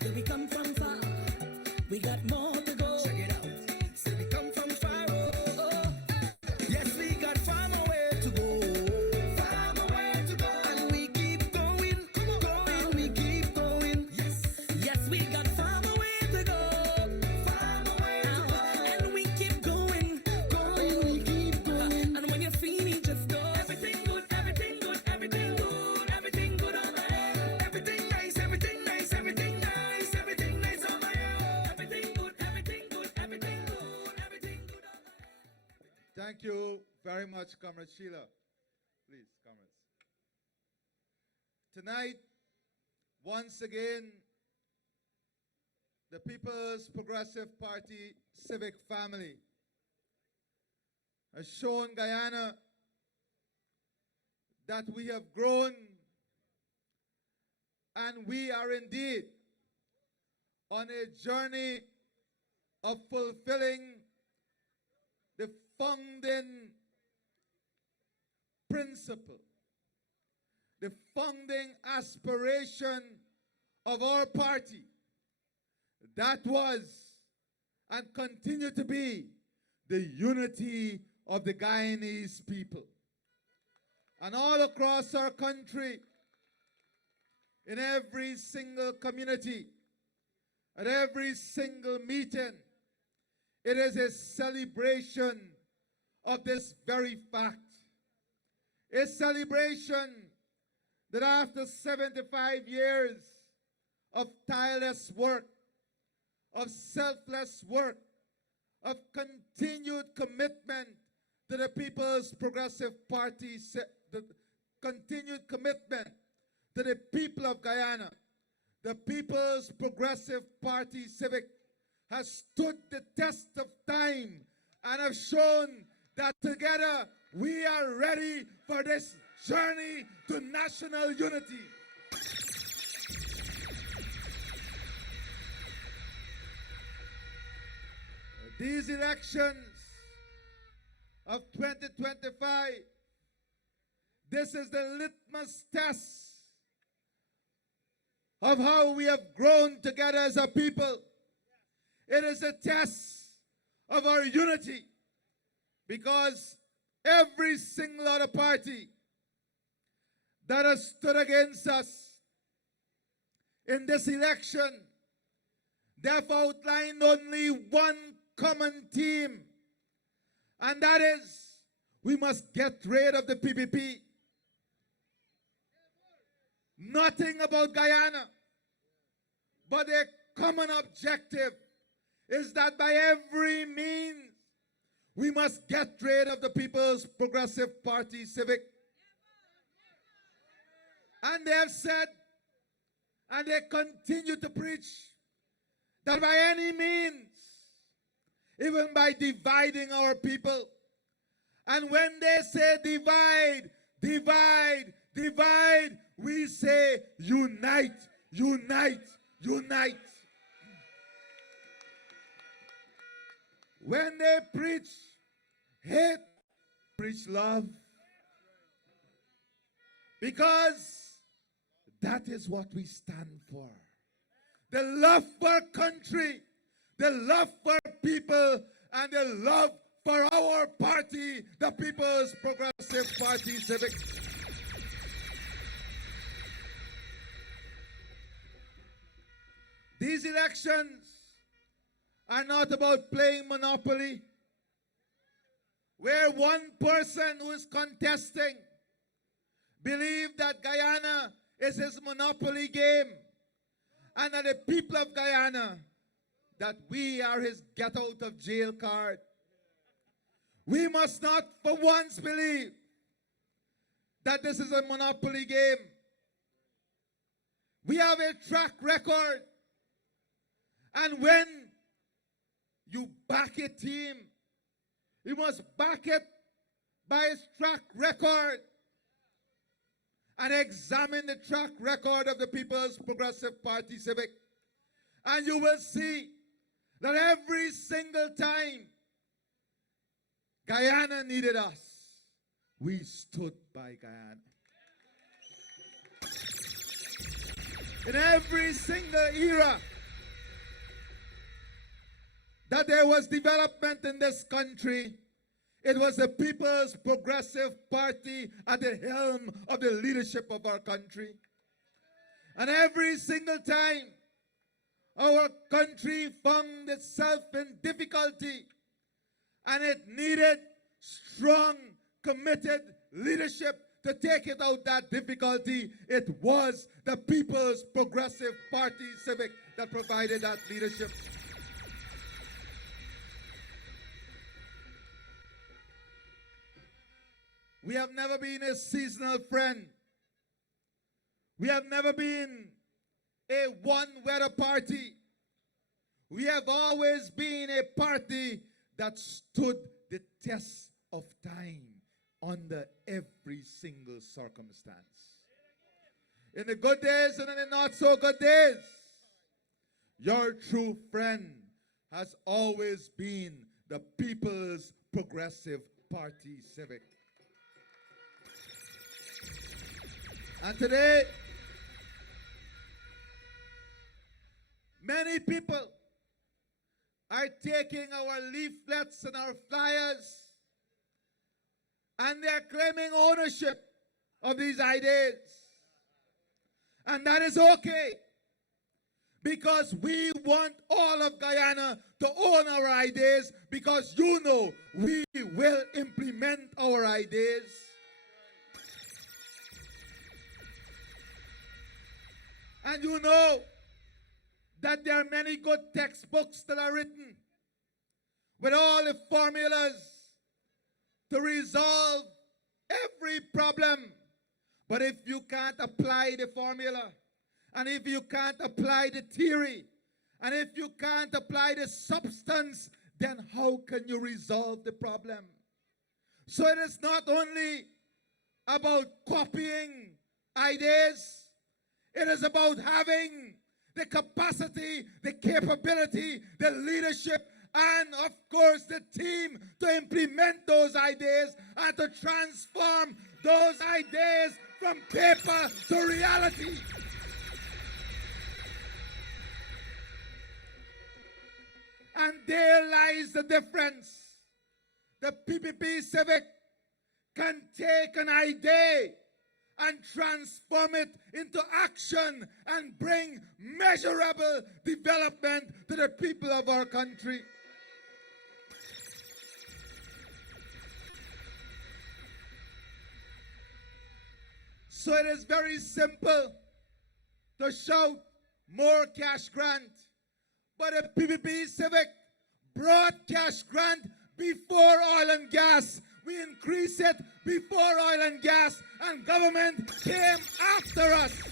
Yeah, we come from far. We got more to go. Check it out. Say we come from far. Oh, oh, oh. Yes, we got far more way to go. Far more way to go. And we keep going. Come on. Going. We keep going. Yes. Yes, we got far more way to go. Far more way to go. And we keep going. Going. We keep going. And when you see me, just go. Everything good. Everything good. Everything good. Everything good on my head. Everything nice. Everything nice. Everything nice. Everything nice on my head. Everything good. Everything good. Everything good. Everything good on my head. Thank you very much, Comrade Sheila. Please, comrades. Tonight, once again, the People's Progressive Party civic family has shown Guyana that we have grown and we are indeed on a journey of fulfilling the founding principle, the founding aspiration of our party. That was and continue to be the unity of the Guyanese people. And all across our country, in every single community, at every single meeting, it is a celebration of this very fact. A celebration that after 75 years of tireless work, of selfless work, of continued commitment to the People's Progressive Party, the continued commitment to the people of Guyana, the People's Progressive Party Civic has stood the test of time and have shown that together we are ready for this journey to national unity. These elections of 2025, this is the litmus test of how we have grown together as a people. It is a test of our unity, because every single other party that has stood against us in this election, they have outlined only one common theme, and that is we must get rid of the PPP. Nothing about Guyana, but a common objective is that by every means we must get rid of the People's Progressive Party Civic. And they have said, and they continue to preach, that by any means, even by dividing our people, and when they say divide, divide, divide, we say unite, unite, unite. When they preach hate, preach love. Because that is what we stand for. The love for our country, the love for people, and the love for our party, the People's Progressive Party Civic. These elections are not about playing Monopoly, where one person who is contesting believes that Guyana is his Monopoly game, and that the people of Guyana, that we are his get out of jail card. We must not for once believe that this is a Monopoly game. We have a track record, and when you back a team, you must back it by its track record, and examine the track record of the People's Progressive Party Civic. And you will see that every single time Guyana needed us, we stood by Guyana. In every single era that there was development in this country, it was the People's Progressive Party at the helm of the leadership of our country. And every single time our country found itself in difficulty and it needed strong, committed leadership to take it out that difficulty, it was the People's Progressive Party Civic that provided that leadership. We have never been a seasonal friend. We have never been a one-weather party. We have always been a party that stood the test of time under every single circumstance. In the good days and in the not so good days, your true friend has always been the People's Progressive Party Civic. And today, many people are taking our leaflets and our flyers and they're claiming ownership of these ideas. And that is okay, because we want all of Guyana to own our ideas, because you know we will implement our ideas. And you know that there are many good textbooks that are written with all the formulas to resolve every problem. But if you can't apply the formula, and if you can't apply the theory, and if you can't apply the substance, then how can you resolve the problem? So it is not only about copying ideas, it is about having the capacity, the capability, the leadership, and of course the team to implement those ideas and to transform those ideas from paper to reality. And there lies the difference. The PPP Civic can take an idea and transform it into action and bring measurable development to the people of our country. So it is very simple to shout more cash grant. But a PPP Civic brought cash grant before oil and gas. We increased it before oil and gas, and government came after us.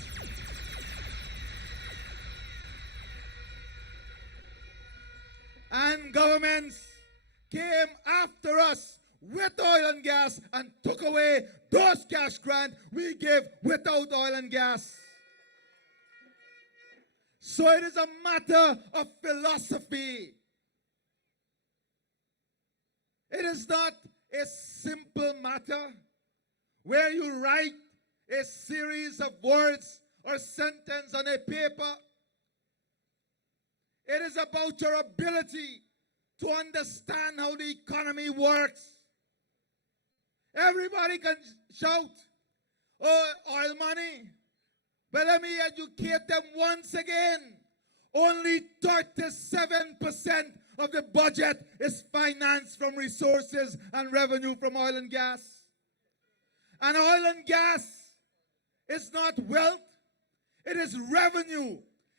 And governments came after us with oil and gas and took away those cash grants we gave without oil and gas. So it is a matter of philosophy. It is not a simple matter where you write a series of words or sentence on a paper. It is about your ability to understand how the economy works. Everybody can shout, oh, oil money. But let me educate them once again. Only 37% of the budget is financed from resources and revenue from oil and gas. And oil and gas is not wealth, it is revenue.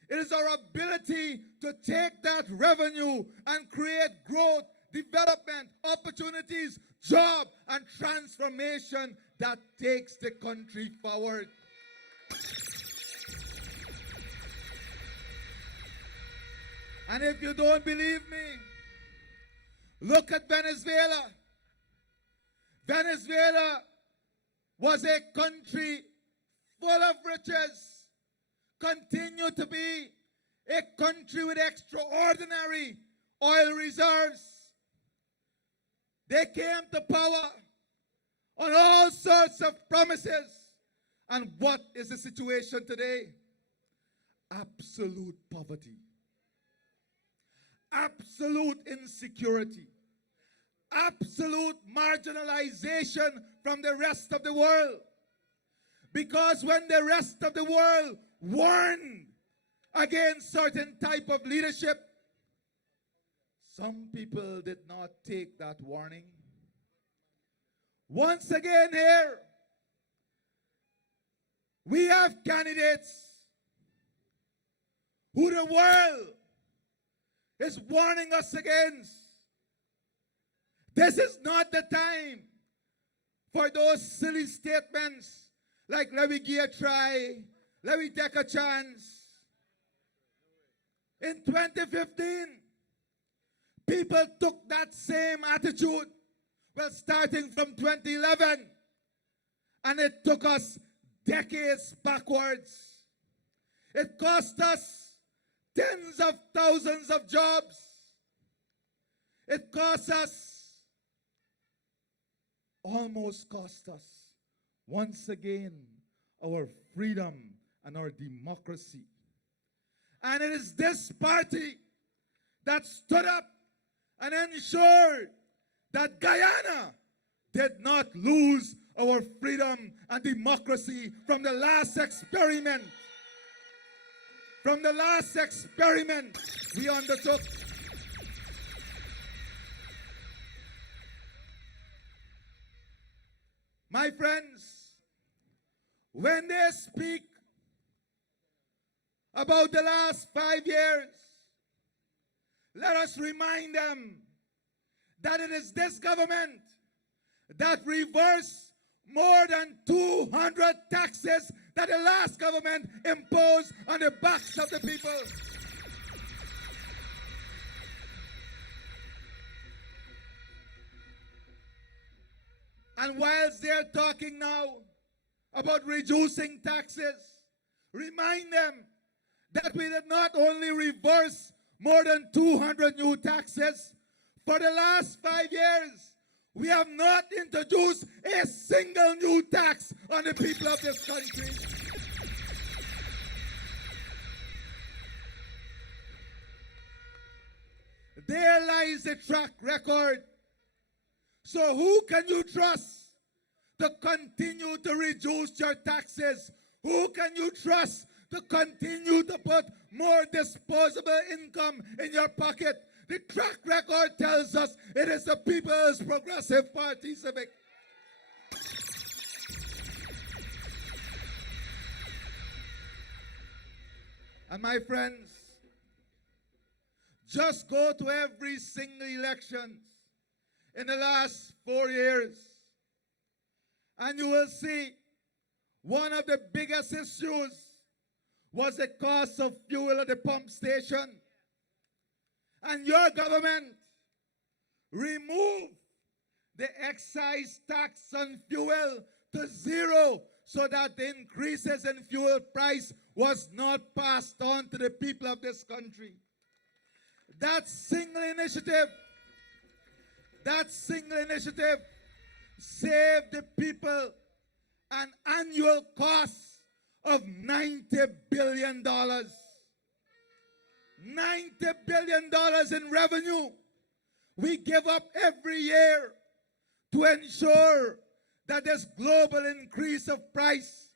It is our ability to take that revenue and create growth, development, opportunities, job, and transformation that takes the country forward. And if you don't believe me, look at Venezuela. Venezuela was a country full of riches, continue to be a country with extraordinary oil reserves. They came to power on all sorts of promises. And what is the situation today? absolute poverty, absolute insecurity, absolute marginalization from the rest of the world. Because when the rest of the world warned against certain type of leadership, some people did not take that warning. Once again here, we have candidates who the world is warning us against. This is not the time for those silly statements like, let me give a try, let me take a chance. In 2015, people took that same attitude, well, starting from 2011, and it took us decades backwards. It cost us tens of thousands of jobs. It almost cost us, once again, our freedom and our democracy. And it is this party that stood up and ensured that Guyana did not lose our freedom and democracy from the last experiment. From the last experiment we undertook. My friends, when they speak about the last 5 years, let us remind them that it is this government that reversed more than 200 taxes that the last government imposed on the backs of the people. And whilst they're talking now about reducing taxes, remind them that we did not only reverse more than 200 new taxes, for the last 5 years, we have not introduced a single new tax on the people of this country. There lies the track record. So who can you trust to continue to reduce your taxes? Who can you trust to continue to put more disposable income in your pocket? The track record tells us it is the People's Progressive Party, Civic. And my friends, just go to every single election in the last 4 years, and you will see one of the biggest issues was the cost of fuel at the pump station. And your government removed the excise tax on fuel to zero so that the increases in fuel price was not passed on to the people of this country. That single initiative saved the people an annual cost of $90 billion. $90 billion in revenue we give up every year to ensure that this global increase of price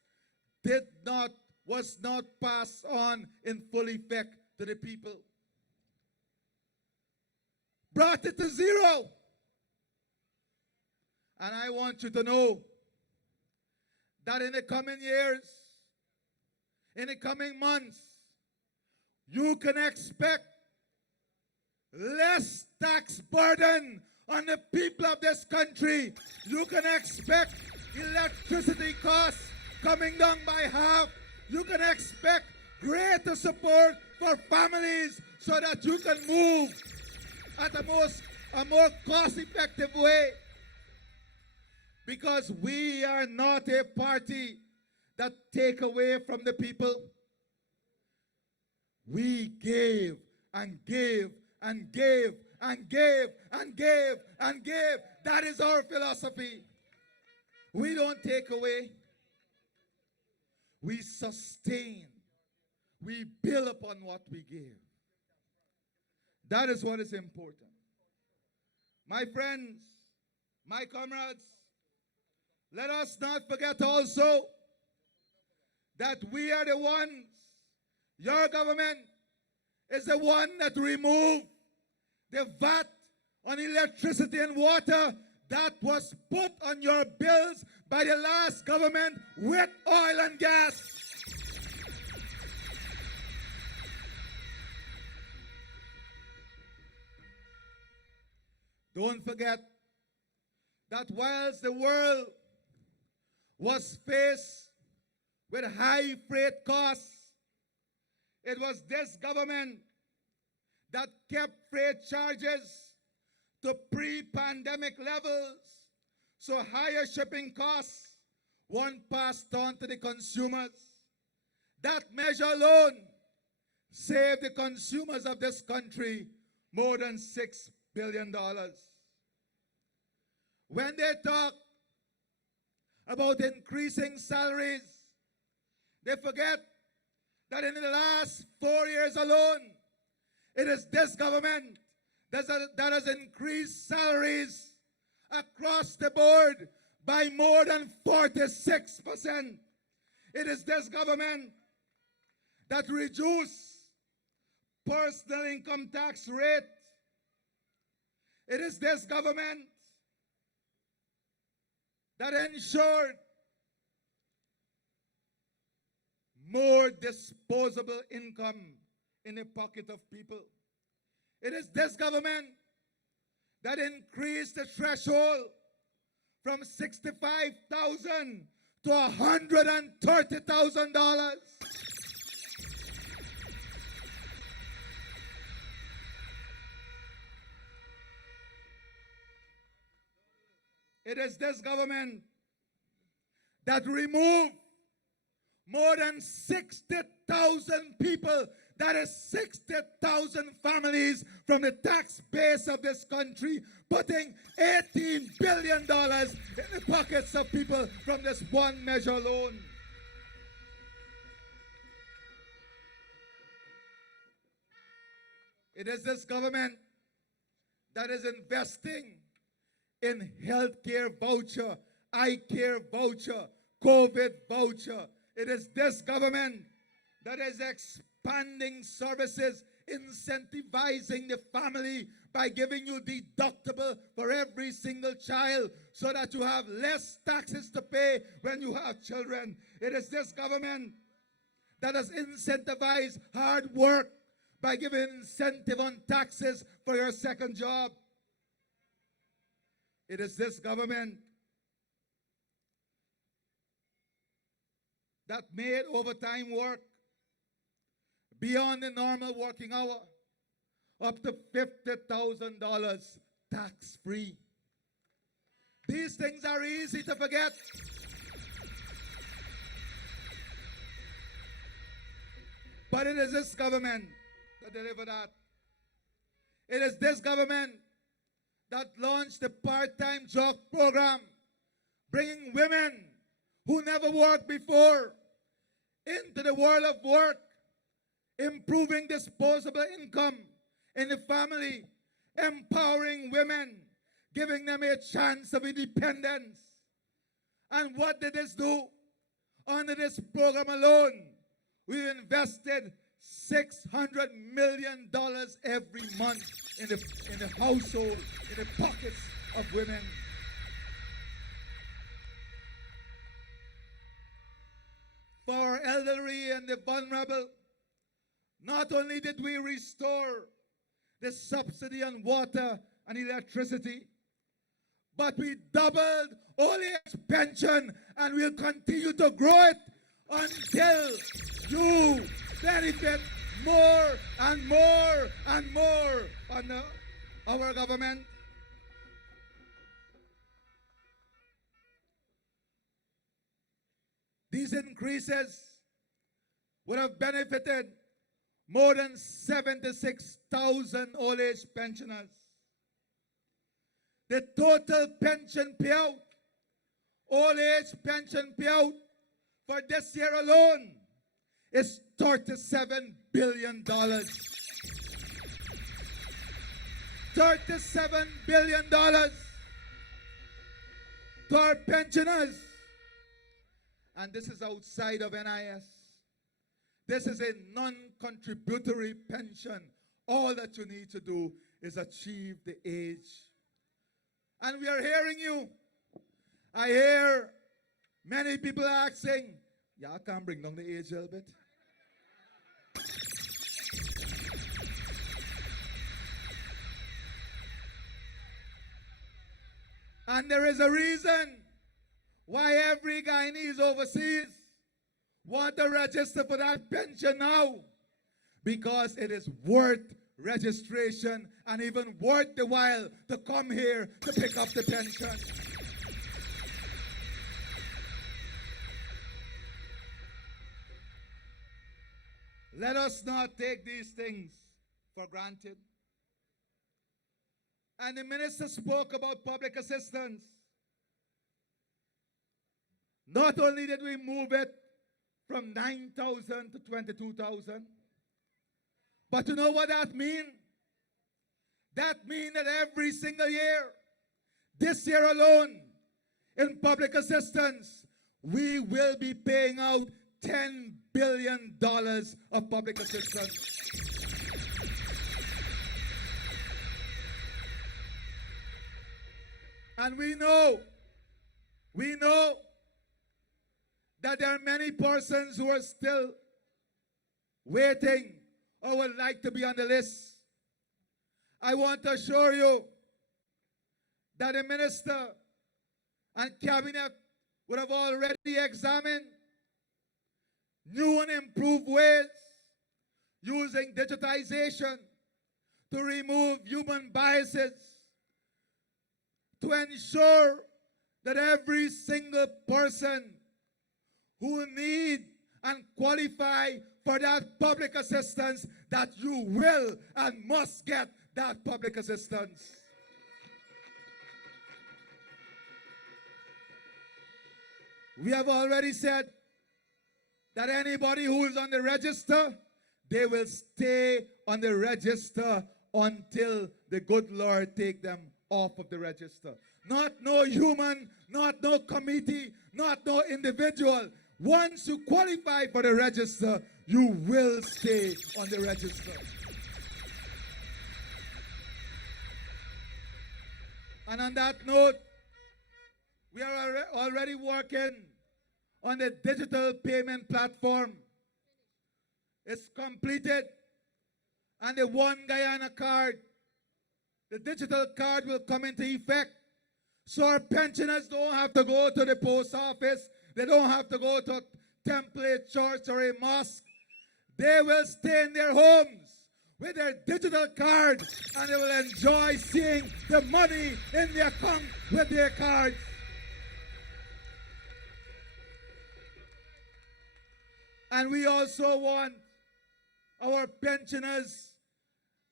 was not passed on in full effect to the people. Brought it to zero. And I want you to know that in the coming years, in the coming months, you can expect less tax burden on the people of this country. You can expect electricity costs coming down by half. You can expect greater support for families so that you can move at a more cost-effective way. Because we are not a party that take away from the people. We gave and gave and gave and gave and gave and gave. That is our philosophy. We don't take away. We sustain we build upon what we give. That is what is important. My friends, my comrades, let us not forget also that we are the ones, your government is the one that removed the VAT on electricity and water that was put on your bills by the last government with oil and gas. Don't forget that whilst the world was faced with high freight costs, it was this government that kept freight charges to pre-pandemic levels, so higher shipping costs weren't passed on to the consumers. That measure alone saved the consumers of this country more than $6 billion. When they talk about increasing salaries, they forget that in the last 4 years alone, it is this government that has increased salaries across the board by more than 46%. It is this government that reduced personal income tax rate. It is this government that ensured more disposable income in the pocket of people. It is this government that increased the threshold from $65,000 to $130,000. It is this government that removed more than 60,000 people, that is 60,000 families from the tax base of this country, putting $18 billion in the pockets of people from this one measure alone. It is this government that is investing in healthcare voucher, eye care voucher, COVID voucher. It is this government that is expanding services, incentivizing the family by giving you deductible for every single child so that you have less taxes to pay when you have children. It is this government that has incentivized hard work by giving incentive on taxes for your second job. It is this government that made overtime work beyond the normal working hour up to $50,000 tax-free. These things are easy to forget. But it is this government that delivered that. It is this government that launched the part-time job program, bringing women who never worked before into the world of work, improving disposable income in the family, empowering women, giving them a chance of independence. And what did this do? Under this program alone, we invested $600 million every month in the household, in the pockets of women. For our elderly and the vulnerable, not only did we restore the subsidy on water and electricity, but we doubled old age pension, and we'll continue to grow it until you benefit more and more and more under our government. These increases would have benefited more than 76,000 old age pensioners. The total pension payout, old age pension payout for this year alone is $37 billion. $37 billion to our pensioners. And this is outside of NIS. This is a non-contributory pension. All that you need to do is achieve the age. And we are hearing you. I hear many people asking, y'all can't bring down the age a little bit? And there is a reason why every Guyanese overseas want to register for that pension now. Because it is worth registration and even worth the while to come here to pick up the pension. Let us not take these things for granted. And the minister spoke about public assistance. Not only did we move it from 9,000 to 22,000, but you know what that means? That means that every single year, this year alone, in public assistance, we will be paying out $10 billion of public assistance. And we know that there are many persons who are still waiting or would like to be on the list. I want to assure you that the minister and cabinet would have already examined new and improved ways using digitization to remove human biases, to ensure that every single person who need and qualify for that public assistance, that you will and must get that public assistance. We have already said that anybody who is on the register, they will stay on the register until the good Lord take them off of the register. Not no human, not no committee, not no individual. Once you qualify for the register, you will stay on the register. And on that note, we are already working on the digital payment platform. It's completed, and the One Guyana card, the digital card, will come into effect. So our pensioners don't have to go to the post office. They don't have to go to a template church or a mosque. They will stay in their homes with their digital card, and they will enjoy seeing the money in their account with their cards. And we also want our pensioners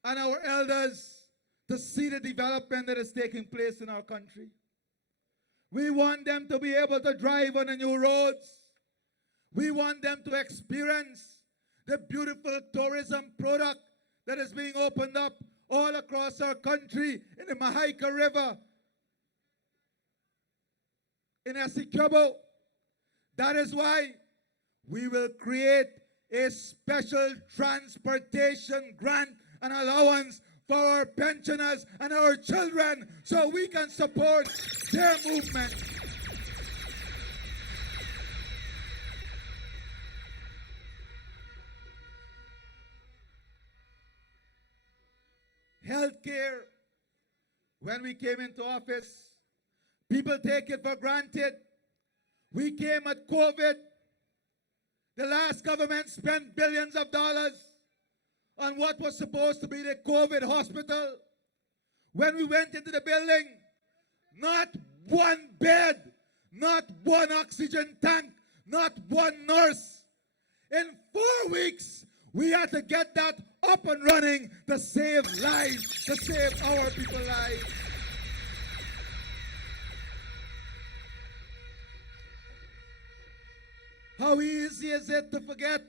and our elders to see the development that is taking place in our country. We want them to be able to drive on the new roads. We want them to experience the beautiful tourism product that is being opened up all across our country in the Mahaika River, in Essequibo. That is why we will create a special transportation grant and allowance for our pensioners and our children so we can support their movement. Healthcare, when we came into office, people take it for granted. We came at COVID. The last government spent billions of dollars on what was supposed to be the COVID hospital. When we went into the building, not one bed, not one oxygen tank, not one nurse. In 4 weeks, we had to get that up and running to save lives, to save our people's lives. How easy is it to forget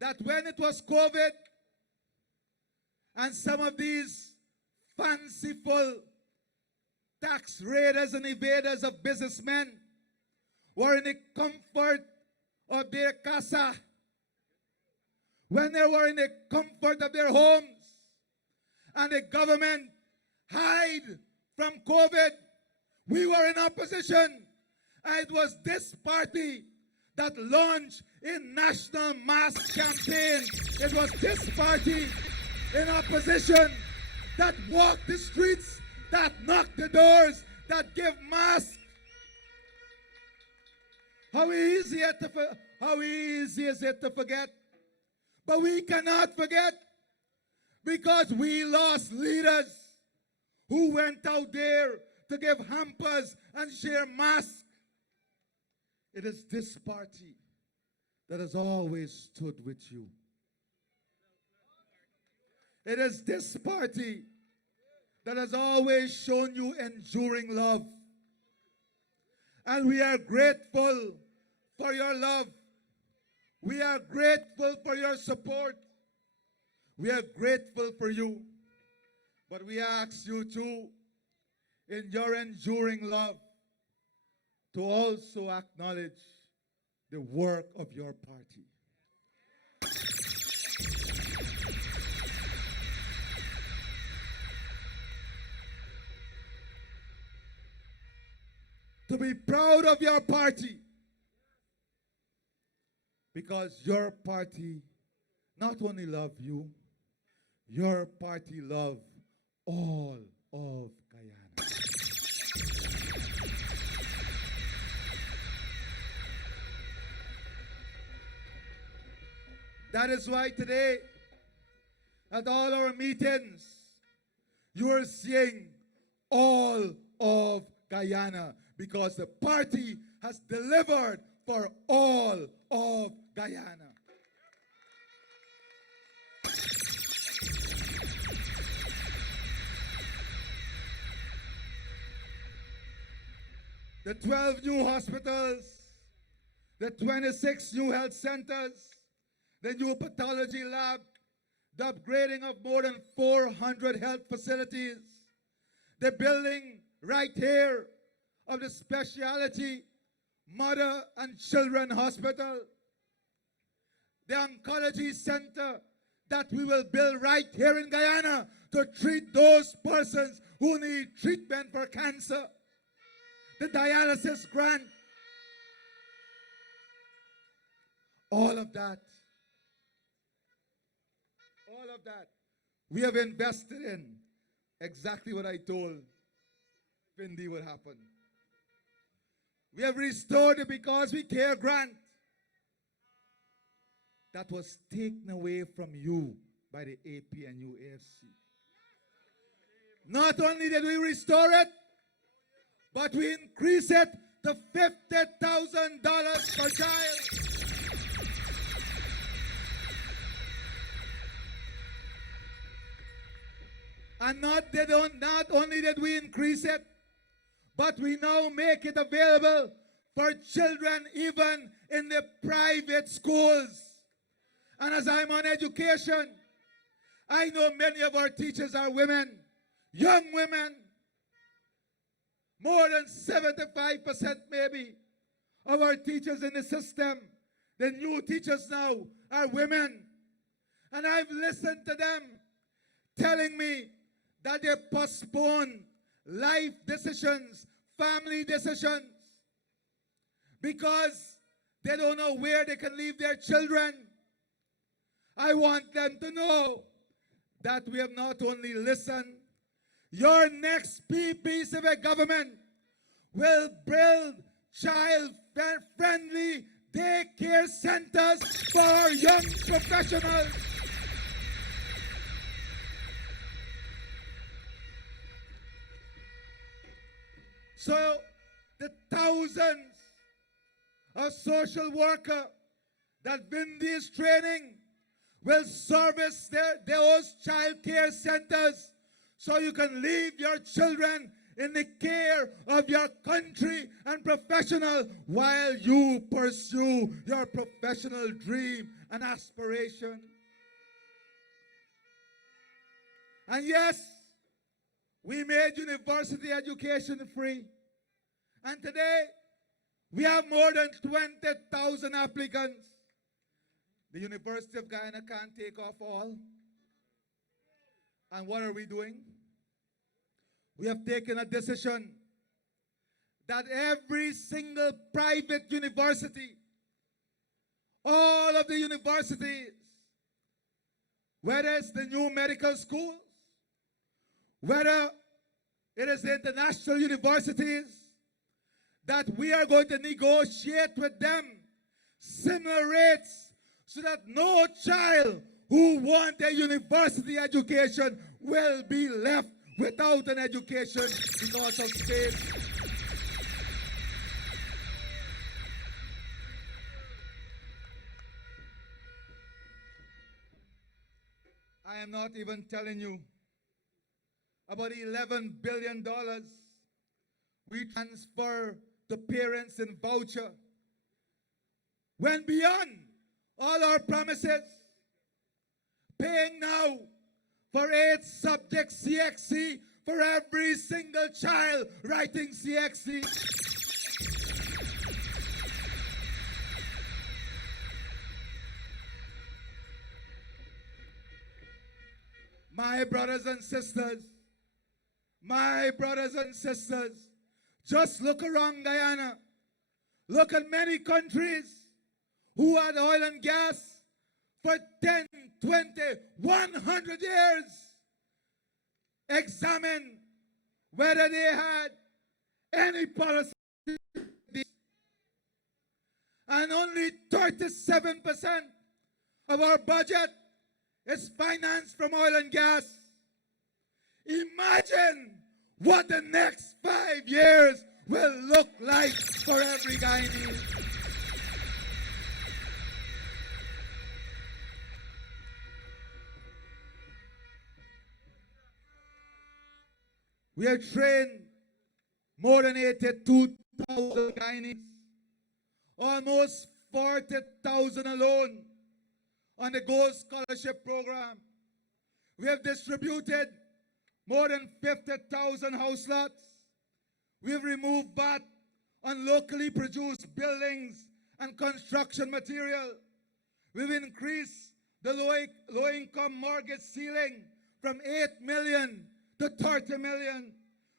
that when it was COVID and some of these fanciful tax raiders and evaders of businessmen were in the comfort of their casa, when they were in the comfort of their homes, and the government hide from COVID, we were in opposition. And it was this party that launched a national mass campaign. It was this party in opposition that walked the streets, that knocked the doors, that gave masks. How easy is it to forget? But we cannot forget, because we lost leaders who went out there to give hampers and share masks. It is this party that has always stood with you. It is this party that has always shown you enduring love. And we are grateful for your love. We are grateful for your support. We are grateful for you. But we ask you too, in your enduring love, to also acknowledge the work of your party. To be proud of your party, because your party not only love you, your party love all of Guyana. That is why today, at all our meetings, you are seeing all of Guyana, because the party has delivered for all of Guyana. The 12 new hospitals, the 26 new health centers, the new pathology lab, the upgrading of more than 400 health facilities, the building right here of the specialty mother and children hospital, the oncology center that we will build right here in Guyana to treat those persons who need treatment for cancer, the dialysis grant, all of that, we have invested in exactly what I told Pindi would happen. We have restored the Because We Care grant that was taken away from you by the APNU AFC. Not only did we restore it, but we increased it to $50,000 per child. And not only did we increase it, but we now make it available for children even in the private schools. And as I'm on education, I know many of our teachers are women, young women. More than 75% maybe of our teachers in the system, the new teachers now, are women. And I've listened to them telling me that they postpone life decisions, family decisions, because they don't know where they can leave their children. I want them to know that we have not only listened, your next PPP civic government will build child-friendly daycare centers for young professionals. So the thousands of social workers that Vindi is training will service those child care centers, so you can leave your children in the care of your country and professional while you pursue your professional dream and aspiration. And yes, we made university education free. And today, we have more than 20,000 applicants. The University of Guyana can't take off all. And what are we doing? We have taken a decision that every single private university, all of the universities, whether it's the new medical schools, whether it is the international universities, that we are going to negotiate with them similar rates so that no child who wants a university education will be left without an education because of state. I am not even telling you about $11 billion we transfer to parents in voucher. When beyond all our promises, paying now for 8 subjects CXC for every single child writing CXC. My brothers and sisters, just look around Guyana. Look at many countries who had oil and gas for 10, 20, 100 years. Examine whether they had any policy. And only 37% of our budget is financed from oil and gas. Imagine what the next 5 years will look like for every Guyanese. We have trained more than 82,000 Guyanese, almost 40,000 alone on the Gold Scholarship Program. We have distributed more than 50,000 house lots. We have removed VAT on locally produced buildings and construction material. We've increased the low-income mortgage ceiling from 8 million to 30 million.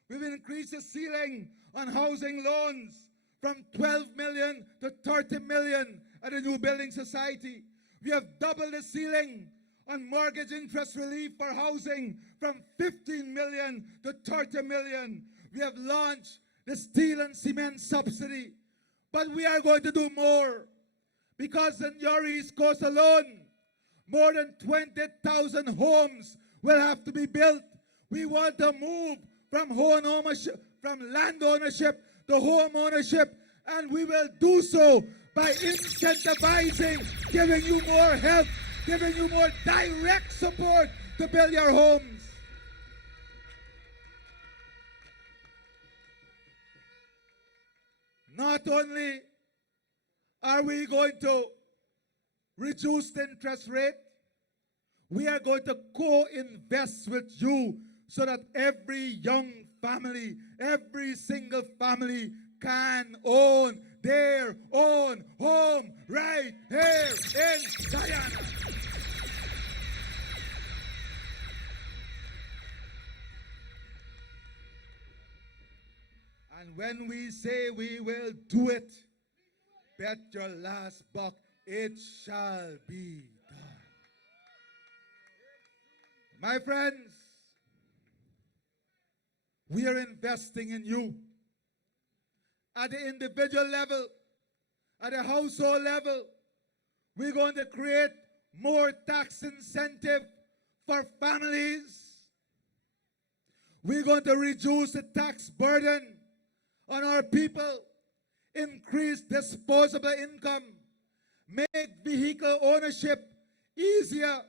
We've increased the ceiling on housing loans from 12 million to 30 million at the New Building Society. We have doubled the ceiling on mortgage interest relief for housing from 15 million to 30 million. We have launched the steel and cement subsidy. But we are going to do more, because in your East Coast alone, more than 20,000 homes will have to be built. We want to move from home ownership, from land ownership to home ownership, and we will do so by incentivizing, giving you more help, giving you more direct support to build your homes. Not only are we going to reduce the interest rate, we are going to co-invest with you so that every young family, every single family can own their own home right here in Guyana. And when we say we will do it, bet your last buck it shall be done. My friends, we are investing in you. At the individual level, at the household level, we're going to create more tax incentive for families. We're going to reduce the tax burden on our people, increase disposable income, make vehicle ownership easier.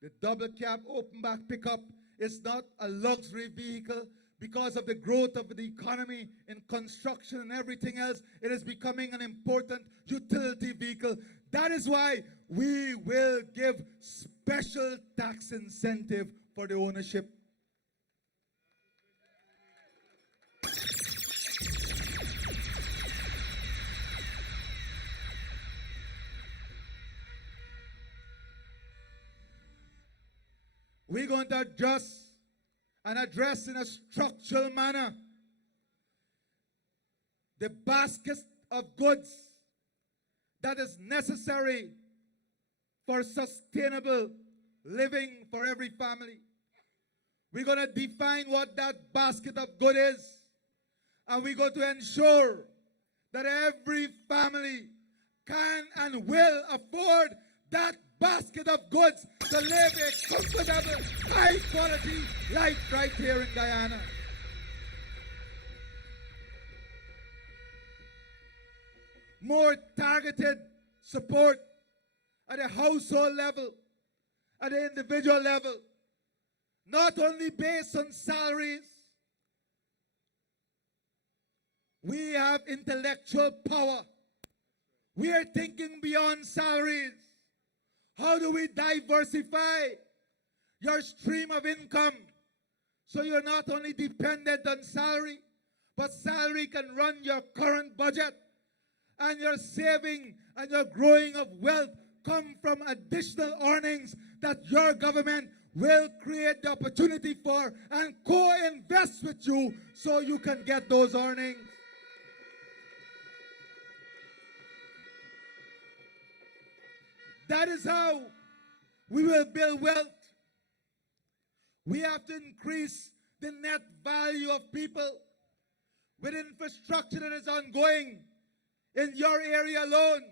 The double cab open back pickup is not a luxury vehicle, because of the growth of the economy in construction and everything else. It is becoming an important utility vehicle. That is why we will give special tax incentive for the ownership. We're going to adjust and address in a structural manner the basket of goods that is necessary for sustainable living for every family. We're going to define what that basket of good is, and we're going to ensure that every family can and will afford that basket of goods to live a comfortable, high-quality life right here in Guyana. More targeted support at a household level, at the individual level, not only based on salaries. We have intellectual power. We are thinking beyond salaries. How do we diversify your stream of income so you're not only dependent on salary, but salary can run your current budget, and your saving and your growing of wealth come from additional earnings that your government will create the opportunity for and co-invest with you so you can get those earnings. That is how we will build wealth. We have to increase the net value of people with infrastructure that is ongoing. In your area alone,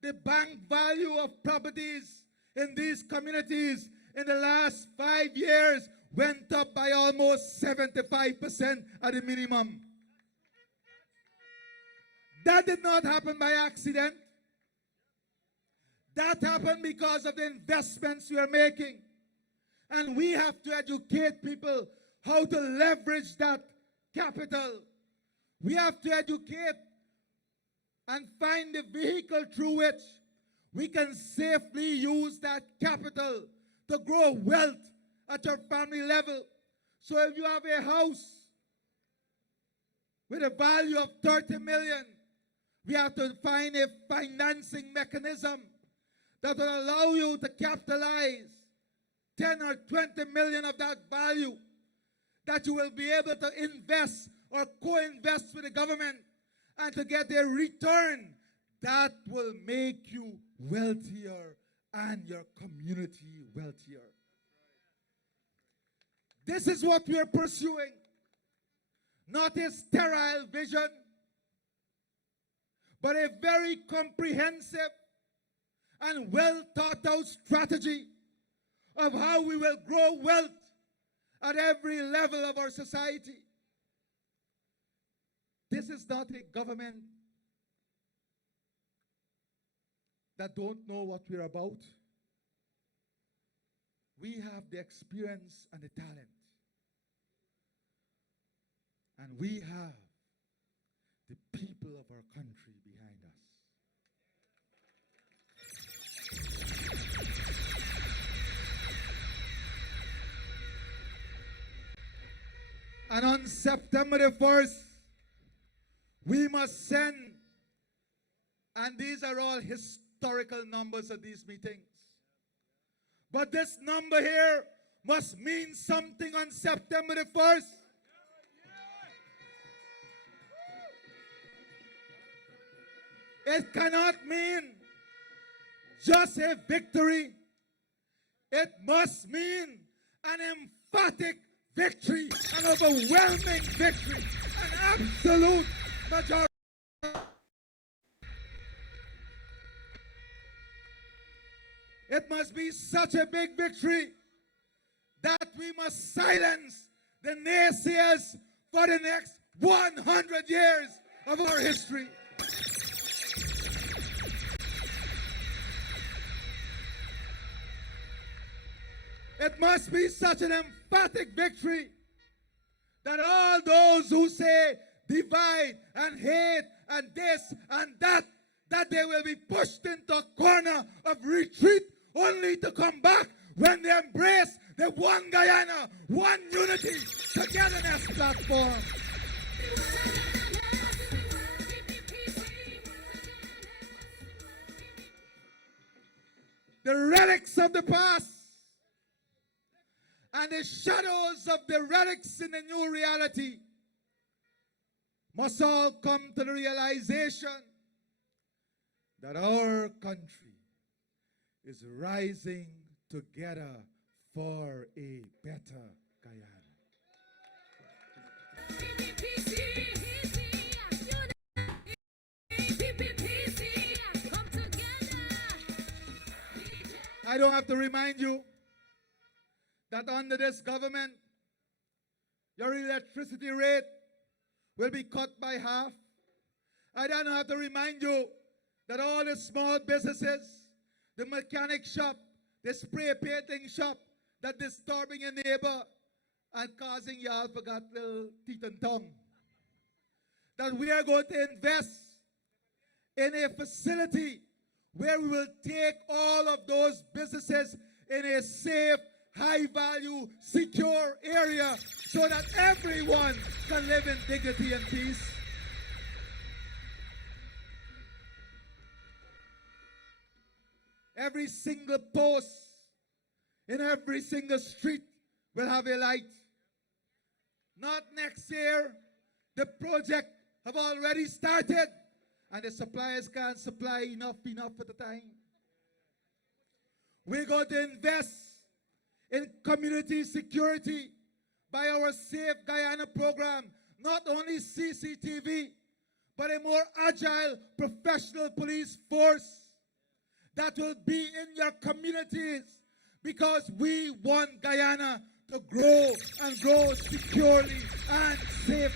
the bank value of properties in these communities in the last 5 years went up by almost 75% at the minimum. That did not happen by accident. That happened because of the investments we are making. And we have to educate people how to leverage that capital. We have to educate and find the vehicle through which we can safely use that capital to grow wealth at your family level. So if you have a house with a value of 30 million, we have to find a financing mechanism that will allow you to capitalize 10 or 20 million of that value, that you will be able to invest or co-invest with the government and to get a return that will make you wealthier and your community wealthier. This is what we are pursuing, not a sterile vision, but a very comprehensive and well thought out strategy of how we will grow wealth at every level of our society. This is not a government that don't know what we're about. We have the experience and the talent. And we have the people of our country behind us. And on September the 1st, we must send, and these are all historical numbers of these meetings, but this number here must mean something on September the 1st. It cannot mean just a victory. It must mean an emphatic victory, an overwhelming victory, an absolute majority. It must be such a big victory that we must silence the naysayers for the next 100 years of our history. It must be such an emphatic victory that all those who say divide and hate and this and that they will be pushed into a corner of retreat only to come back when they embrace the one Guyana, one unity, togetherness platform. The relics of the past and the shadows of the relics in the new reality must all come to the realization that our country is rising together for a better Guyana. I don't have to remind you that under this government, your electricity rate will be cut by half. I don't have to remind you that all the small businesses, the mechanic shop, the spray painting shop that disturbing your neighbor and causing y'all forgot little teeth and tongue, that we are going to invest in a facility where we will take all of those businesses in a safe, high-value, secure area so that everyone can live in dignity and peace. Every single post in every single street will have a light. Not next year. The project have already started and the suppliers can't supply enough at a time. We're going to invest in community security by our Safe Guyana program. Not only CCTV, but a more agile professional police force that will be in your communities, because we want Guyana to grow and grow securely and safely.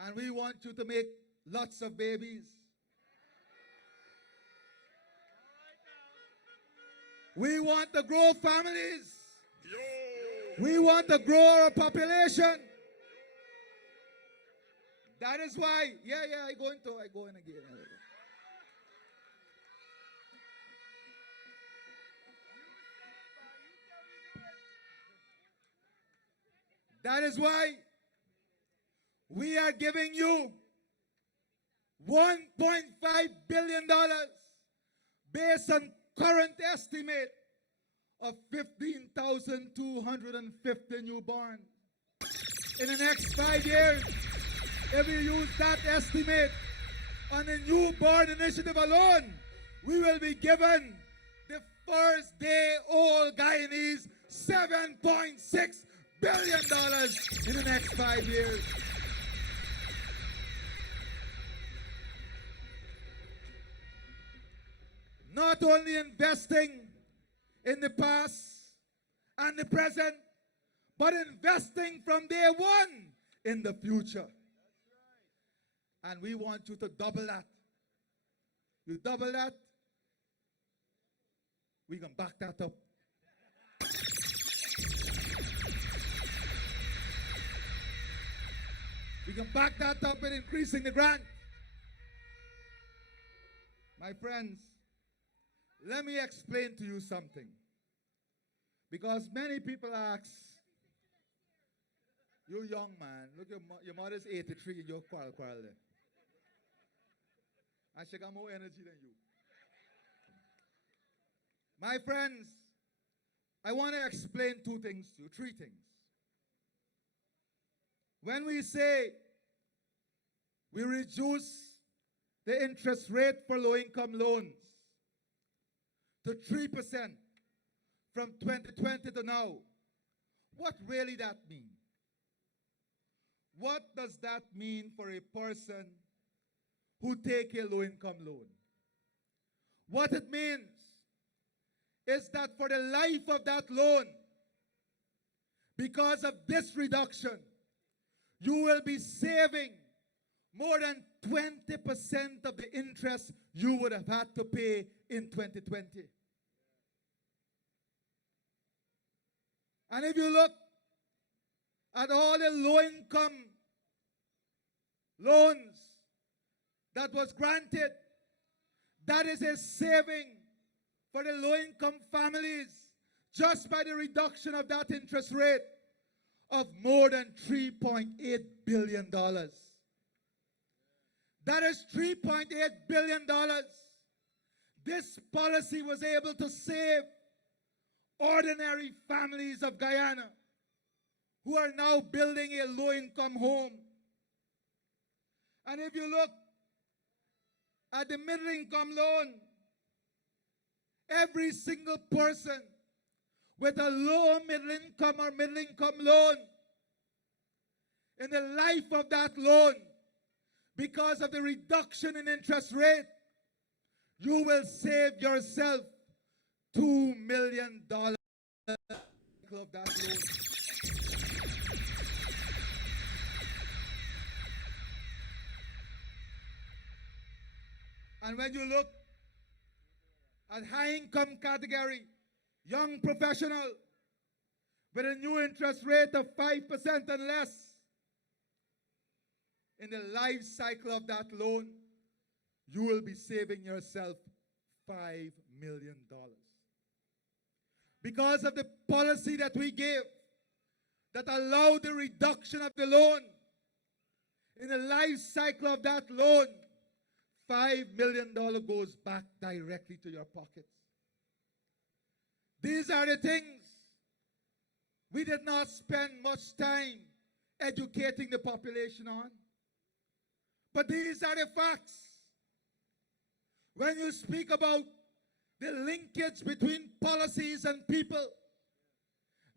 And we want you to make lots of babies. We want to grow families. We want to grow our population. That is why, I go in again. That is why we are giving you $1.5 billion based on current estimate of 15,250 newborns. In the next 5 years, if we use that estimate on the newborn initiative alone, we will be given the first day old Guyanese $7.6 billion in the next 5 years. Not only investing in the past and the present, but investing from day one in the future. And we want you to double that. You double that, we can back that up. We can back that up with increasing the grant. My friends, let me explain to you something. Because many people ask, you young man, look, your mother's 83 and you're quarrel there. And she got more energy than you. My friends, I want to explain three things. When we say we reduce the interest rate for low-income loans to 3% from 2020 to now, what really that mean? What does that mean for a person who take a low-income loan? What it means is that for the life of that loan, because of this reduction, you will be saving more than 20% of the interest you would have had to pay in 2020. And if you look at all the low-income loans that was granted, that is a saving for the low-income families just by the reduction of that interest rate of more than $3.8 billion. That is $3.8 billion. This policy was able to save ordinary families of Guyana who are now building a low-income home. And if you look at the middle-income loan, every single person with a low middle-income or middle-income loan, in the life of that loan, because of the reduction in interest rate, you will save yourself $2 million of that loan. And when you look at high-income category, young professional, with a new interest rate of 5% and less, in the life cycle of that loan, you will be saving yourself $5 million. Because of the policy that we gave that allowed the reduction of the loan, in the life cycle of that loan, $5 million goes back directly to your pockets. These are the things we did not spend much time educating the population on. But these are the facts. When you speak about the linkage between policies and people,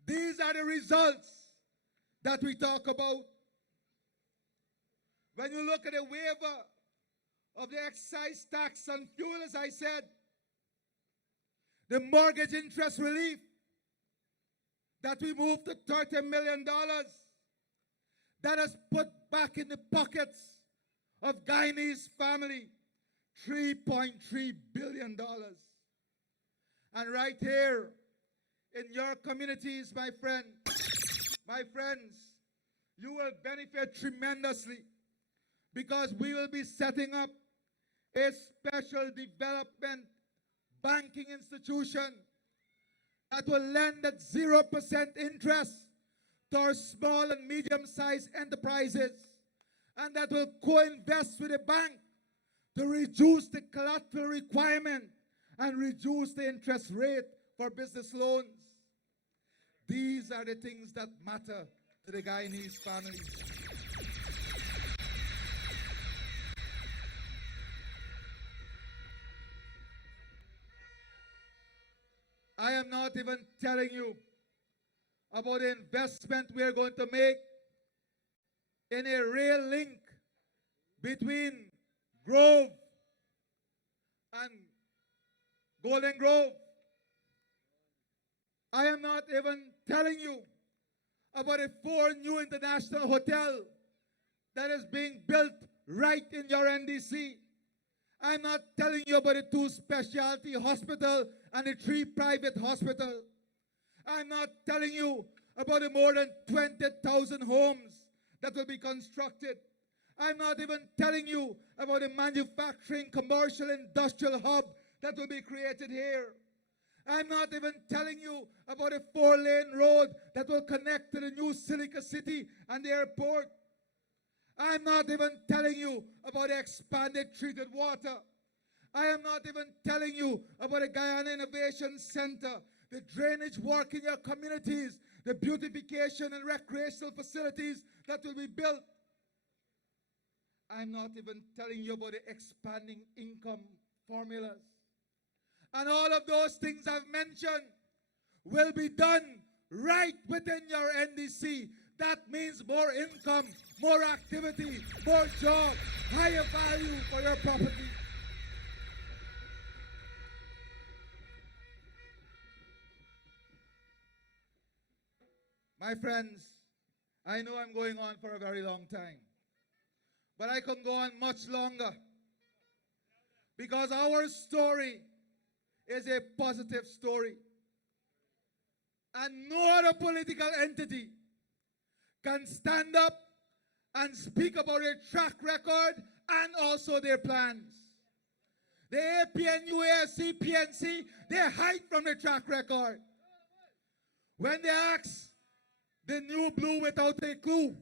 these are the results that we talk about. When you look at the waiver of the excise tax on fuel, as I said, the mortgage interest relief that we moved to $30 million, that has put back in the pockets of Guyanese family $3.3 billion. And right here in your communities, my friends, you will benefit tremendously, because we will be setting up a special development banking institution that will lend at 0% interest to our small and medium-sized enterprises, and that will co-invest with the bank to reduce the collateral requirement and reduce the interest rate for business loans. These are the things that matter to the Guyanese families. I am not even telling you about the investment we are going to make in a rail link between Grove and Golden Grove. I am not even telling you about a 4 new international hotel that is being built right in your NDC. I'm not telling you about the 2 specialty hospitals and the 3 private hospitals. I'm not telling you about the more than 20,000 homes that will be constructed. I'm not even telling you about the manufacturing, commercial, industrial hub that will be created here. I'm not even telling you about a 4-lane road that will connect to the new Silica City and the airport. I'm not even telling you about the expanded treated water. I am not even telling you about the Guyana Innovation Center, the drainage work in your communities, the beautification and recreational facilities that will be built. I'm not even telling you about the expanding income formulas. And all of those things I've mentioned will be done right within your NDC. That means more income, more activity, more jobs, higher value for your property. My friends, I know I'm going on for a very long time, But I can go on much longer because our story is a positive story. And no other political entity can stand up and speak about their track record and also their plans. The APN, UASC, PNC, they hide from the track record. When they ask the new blue without a clue,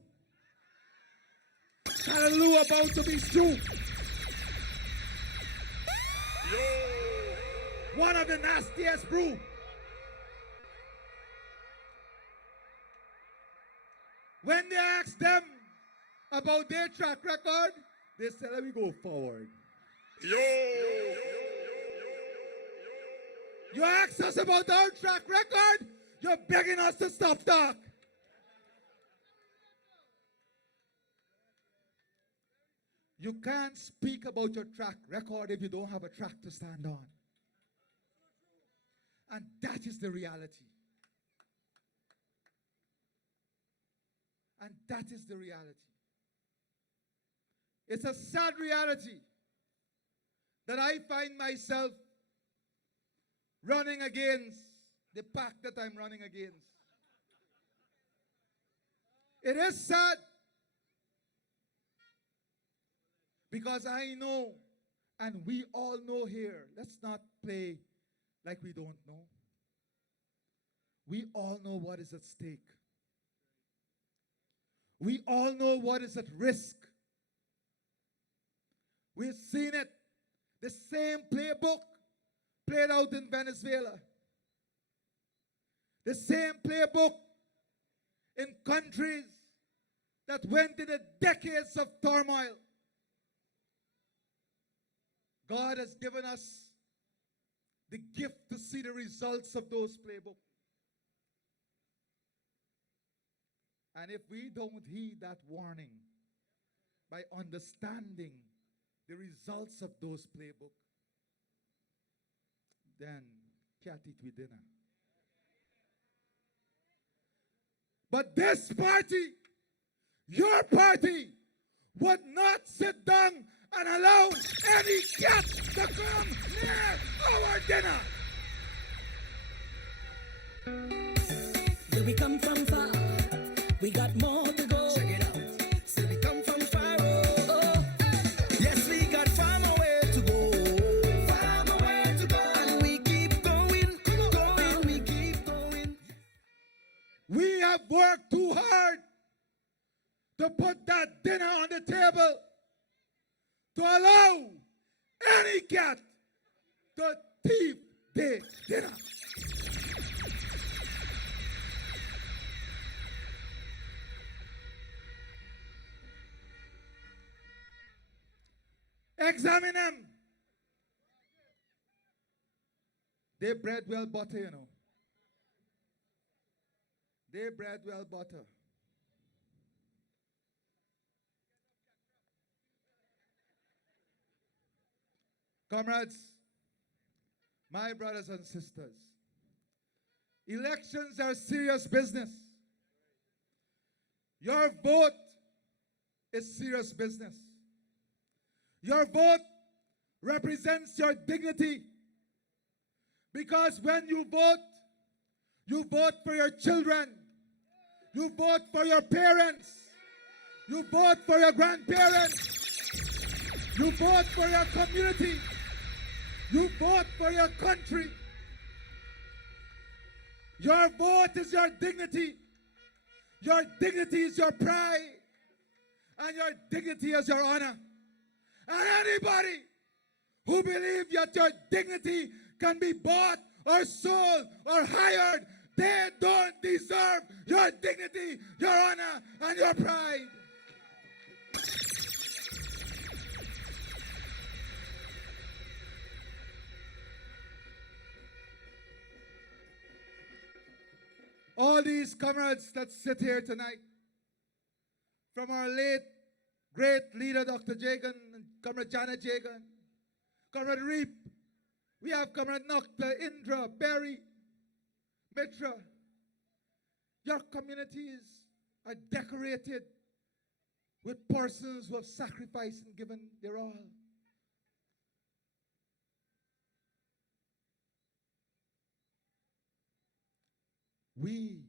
Hallelujah about to be sued. One of the nastiest brew. When they ask them about their track record, they say, let me go forward. You ask us about our track record, you're begging us to stop talk. You can't speak about your track record if you don't have a track to stand on. And that is the reality. And that is the reality. It's a sad reality that I find myself running against the pack that I'm running against. It is sad because I know, and we all know here, let's not play like we don't know. We all know what is at stake. We all know what is at risk. We've seen it. The same playbook played out in Venezuela. The same playbook in countries that went into decades of turmoil. God has given us the gift to see the results of those playbooks. And if we don't heed that warning by understanding the results of those playbooks, then can't eat with dinner. But this party, your party, would not sit down and allow any cat to come near our dinner. Where we come from far, we got more to go. Check it out. Still we come from far. Oh. Yes, we got far more way to go. Far more way to go. And we keep going, going, we keep going. We have worked too hard to put that dinner on the table, to allow any cat to thief the dinner. Examine them. They bread well butter, you know. They bread well butter. Comrades, my brothers and sisters, elections are serious business. Your vote is serious business. Your vote represents your dignity, because when you vote for your children, you vote for your parents, you vote for your grandparents, you vote for your community, you vote for your country. Your vote is your dignity. Your dignity is your pride. And your dignity is your honor. And anybody who believes that your dignity can be bought or sold or hired, they don't deserve your dignity, your honor, and your pride. All these comrades that sit here tonight, from our late, great leader, Dr. Jagan, and Comrade Janet Jagan, Comrade Reep, we have Comrade Nokta, Indra, Berry, Mitra. Your communities are decorated with persons who have sacrificed and given their all. We,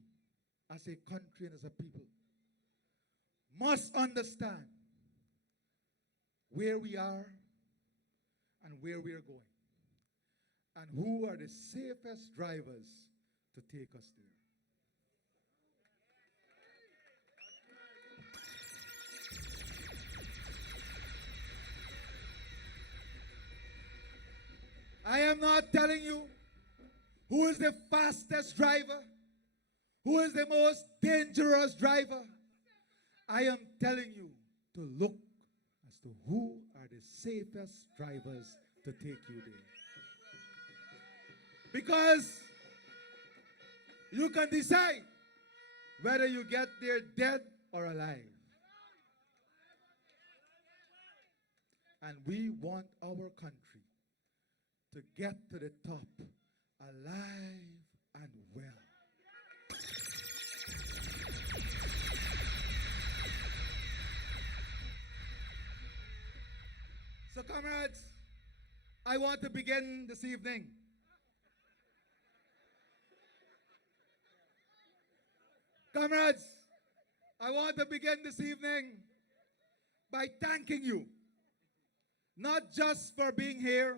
as a country and as a people, must understand where we are and where we are going, and who are the safest drivers to take us there. I am not telling you who is the fastest driver, who is the most dangerous driver. I am telling you to look as to who are the safest drivers to take you there. Because you can decide whether you get there dead or alive. And we want our country to get to the top alive and well. So, comrades, I want to begin this evening Comrades, I want to begin this evening by thanking you, not just for being here,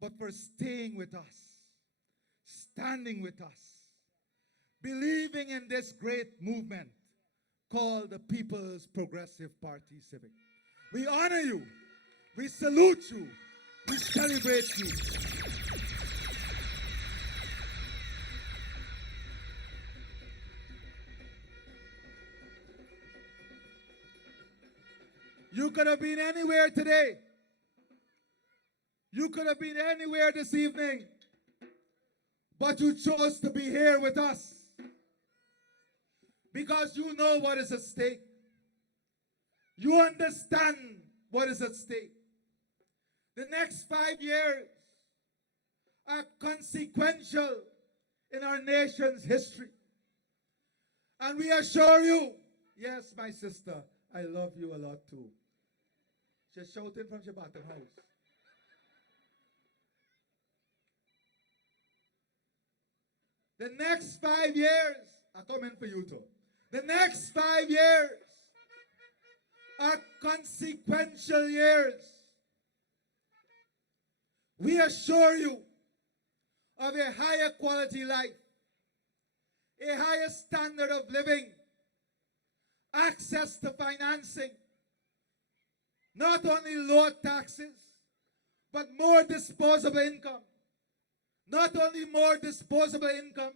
but for staying with us, standing with us, believing in this great movement called the People's Progressive Party Civic. We honor you, we salute you, we celebrate you. You could have been anywhere today. You could have been anywhere this evening, but you chose to be here with us because you know what is at stake. You understand what is at stake. The next 5 years are consequential in our nation's history. And we assure you, yes, my sister, I love you a lot too. She's shouting from your bottom house. The next 5 years are coming for you too. The next 5 years are consequential years. We assure you of a higher quality life, a higher standard of living, access to financing, not only lower taxes, but more disposable income. Not only more disposable income,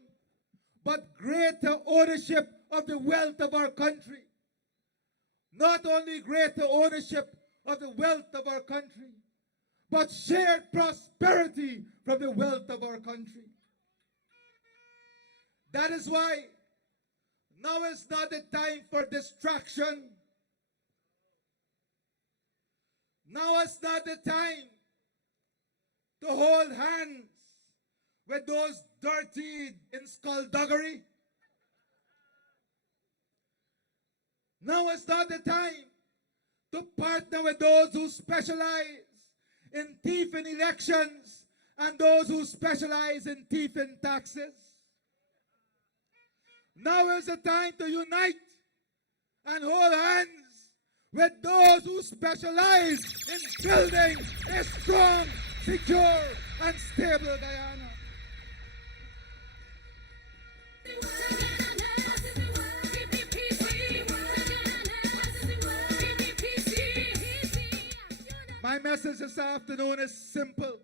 but greater ownership of the wealth of our country. Not only greater ownership of the wealth of our country, but shared prosperity from the wealth of our country. That is why now is not the time for distraction. Now is not the time to hold hands with those dirty in skullduggery. Now is not the time to partner with those who specialize in thieving elections and those who specialize in thieving taxes. Now is the time to unite and hold hands with those who specialize in building a strong, secure, and stable Guyana. My message this afternoon is simple.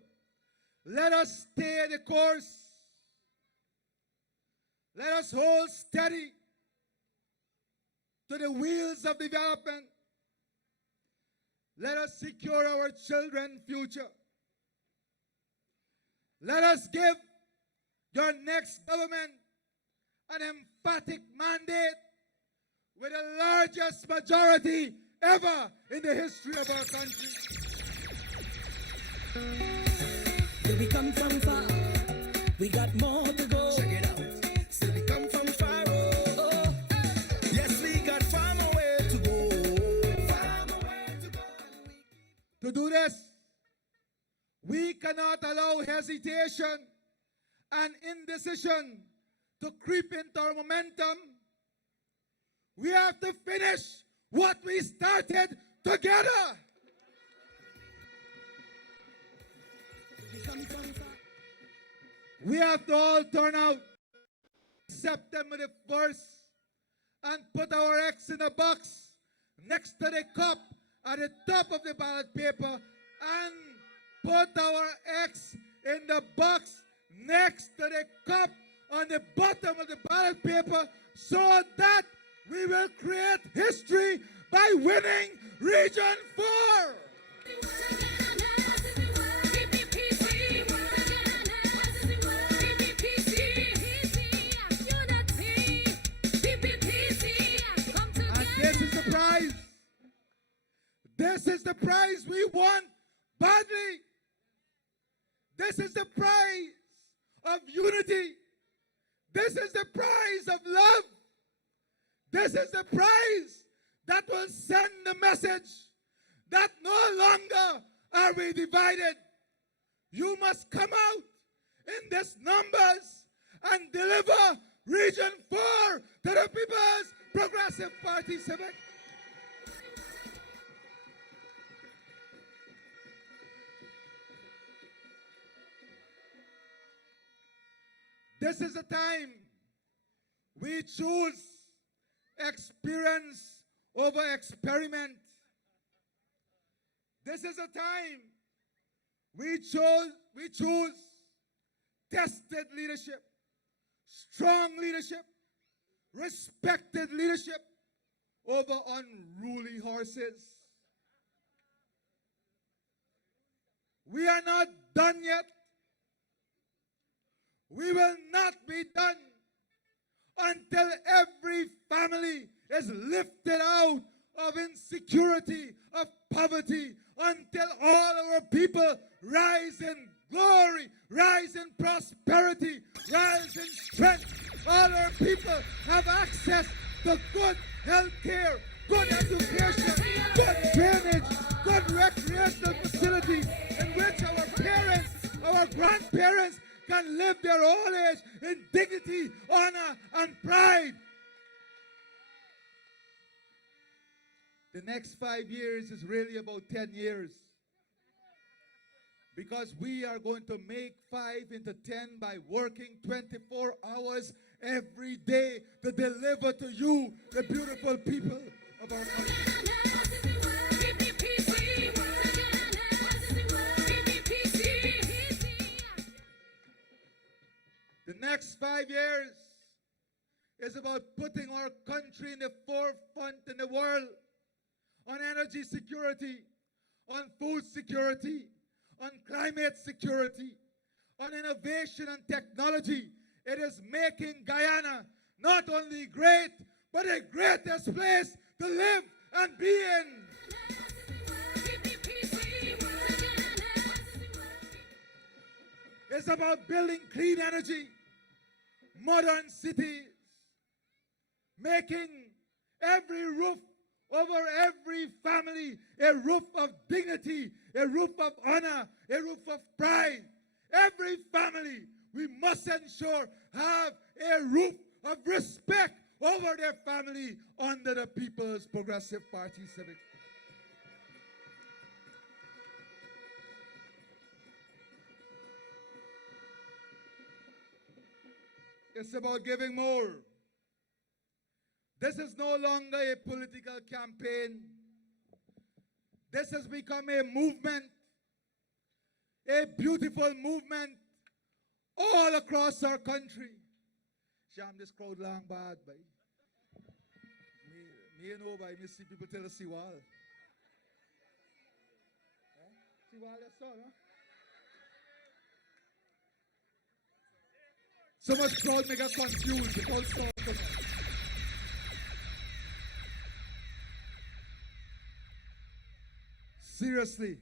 Let us stay the course. Let us hold steady to the wheels of development. Let us secure our children's future. Let us give your next government an emphatic mandate with the largest majority ever in the history of our country. We come from far, we got more to go. Check it out. Still we come from far, oh. Yes, we got far more way to go. To do this, we cannot allow hesitation and indecision to creep into our momentum. We have to finish what we started together. We have to all turn out September the 1st and put our X in a box next to the cup at the top of the ballot paper and put our X in the box next to the cup on the bottom of the ballot paper so that we will create history by winning Region 4. This is the prize we want badly. This is the prize of unity. This is the prize of love. This is the prize that will send the message that no longer are we divided. You must come out in these numbers and deliver Region 4 to the People's Progressive Party Civic. This is the time we choose experience over experiment. This is a time we choose tested leadership, strong leadership, respected leadership over unruly horses. We are not done yet. We will not be done until every family is lifted out of insecurity, of poverty, until all our people rise in glory, rise in prosperity, rise in strength. All our people have access to good health care, good education, good drainage, good recreational facilities in which our parents, our grandparents can live their old age in dignity, honor, and pride. The next 5 years is really about 10 years. Because we are going to make 5 into 10 by working 24 hours every day to deliver to you, the beautiful people of our country. The next 5 years is about putting our country in the forefront in the world on energy security, on food security, on climate security, on innovation and technology. It is making Guyana not only great, but the greatest place to live and be in. It's about building clean energy, modern cities, making every roof over every family a roof of dignity, a roof of honor, a roof of pride. Every family, we must ensure, have a roof of respect over their family under the People's Progressive Party Civic. It's about giving more. This is no longer a political campaign. This has become a movement, a beautiful movement all across our country. Sham, this crowd long bad, boy. Me know by me see people tell us see wall. See wall that's all, huh? So much crowd make us confused. The whole song. Seriously,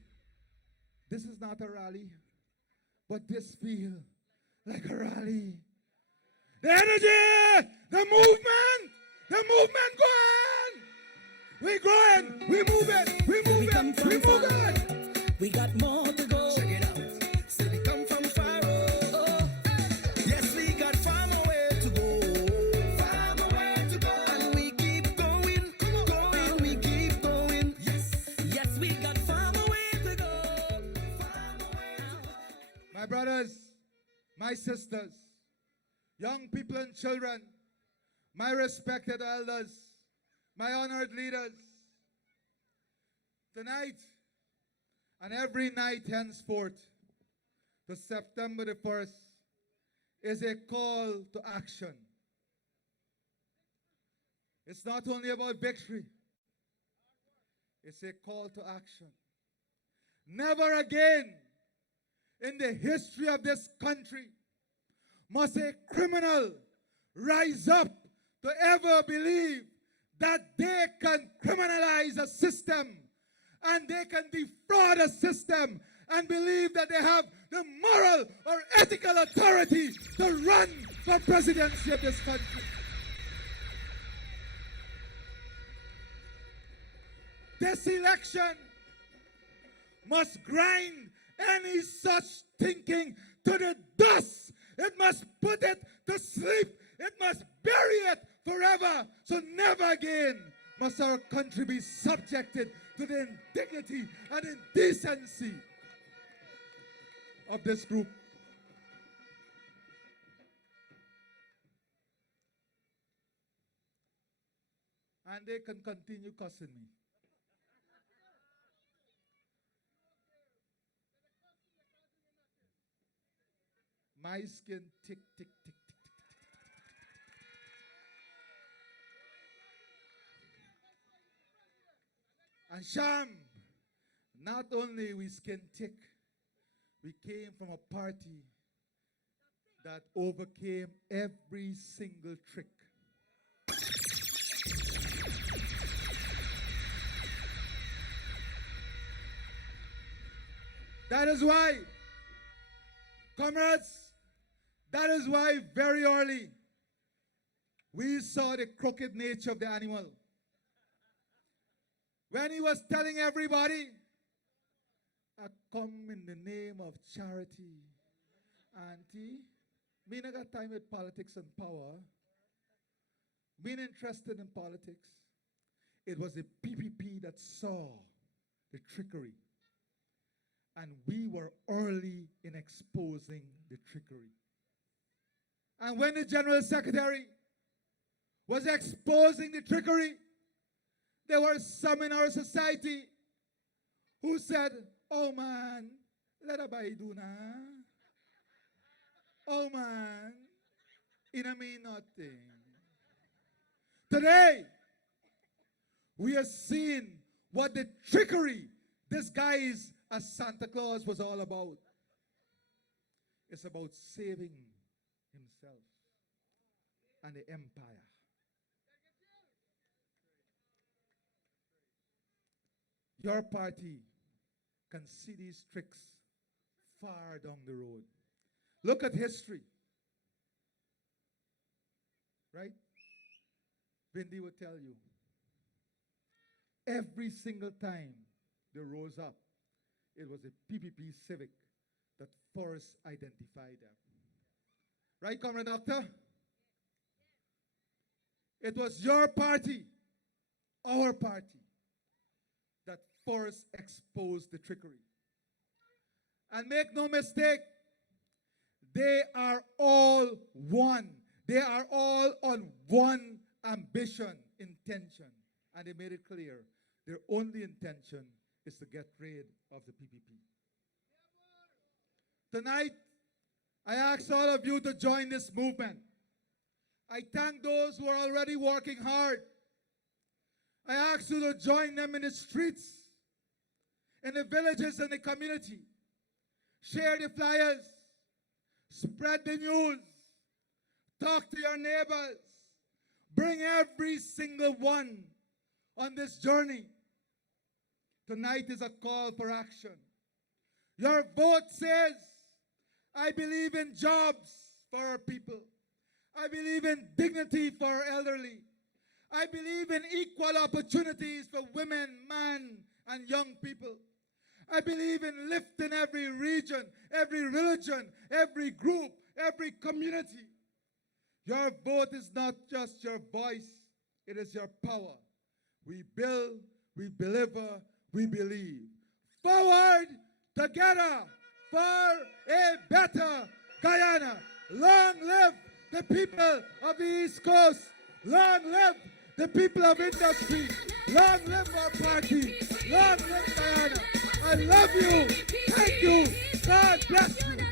this is not a rally, but this feels like a rally. The energy, the movement going. We growing, we moving, we moving, we moving. We got more to go. Check it out. Still we come from far. Oh, yes, we got far more way to go. Far more way to go. And we keep going. Going, we keep going. Yes, yes, we got far more way to go. Far more way to go. My brothers, my sisters, young people and children, my respected elders, my honored leaders, tonight and every night henceforth to September the 1st is a call to action. It's not only about victory, it's a call to action. Never again in the history of this country must a criminal rise up to ever believe that they can criminalize a system and they can defraud a system and believe that they have the moral or ethical authority to run for presidency of this country. This election must grind any such thinking to the dust. It must put it to sleep. It must bury it forever. So never again must our country be subjected to the indignity and indecency of this group. And they can continue cussing me. My skin tick, tick, tick, tick, tick, tick. And Sham, not only we skin tick, we came from a party that overcame every single trick. That is why, comrades, that is why very early we saw the crooked nature of the animal. When he was telling everybody, I come in the name of charity. Auntie, me not got time with politics and power. Being interested in politics. It was the PPP that saw the trickery. And we were early in exposing the trickery. And when the General Secretary was exposing the trickery, there were some in our society who said, oh man, let a do na. Oh man, it don't mean nothing. Today, we are seeing what the trickery disguised as Santa Claus was all about. It's about saving himself and the empire. Your party can see these tricks far down the road. Look at history. Right? Bindi will tell you. Every single time they rose up, it was a PPP Civic that first identified them. Right, Comrade Doctor? It was your party, our party, that first exposed the trickery. And make no mistake, they are all one. They are all on one ambition, intention. And they made it clear, their only intention is to get rid of the PPP. Tonight, I ask all of you to join this movement. I thank those who are already working hard. I ask you to join them in the streets, in the villages and the community. Share the flyers, spread the news, talk to your neighbors, bring every single one on this journey. Tonight is a call for action. Your vote says, I believe in jobs for our people. I believe in dignity for our elderly. I believe in equal opportunities for women, men, and young people. I believe in lifting every region, every religion, every group, every community. Your vote is not just your voice, it is your power. We build, we deliver, we believe. Forward together for a better Guyana. Long live the people of the East Coast. Long live the people of industry. Long live our party. Long live Guyana. I love you. Thank you. God bless you.